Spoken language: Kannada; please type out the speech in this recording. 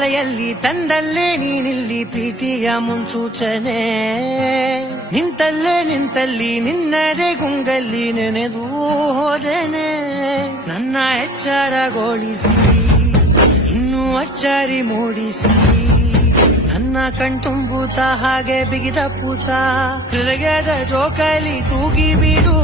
ಮಳೆಯಲ್ಲಿ ತಂದಲ್ಲೇ ನೀನಿಲ್ಲಿ ಪ್ರೀತಿಯ ಮುನ್ಸೂಚನೆ ನಿಂತಲ್ಲಿ ನಿನ್ನದೇ ಗುಂಗಲ್ಲಿ ನೆನೆದು ಹೋದೆನೆ ನನ್ನ ಎಚ್ಚರಗೊಳಿಸಿ ಇನ್ನೂ ಅಚ್ಚರಿ ಮೂಡಿಸಿ ನನ್ನ ಕಣ್ತುಂಬುತ್ತ ಹಾಗೆ ಬಿಗಿದ ಪೂತ ಹೃದಯದ ಜೋಕಾಲಿ ತೂಗಿ ಬಿಡು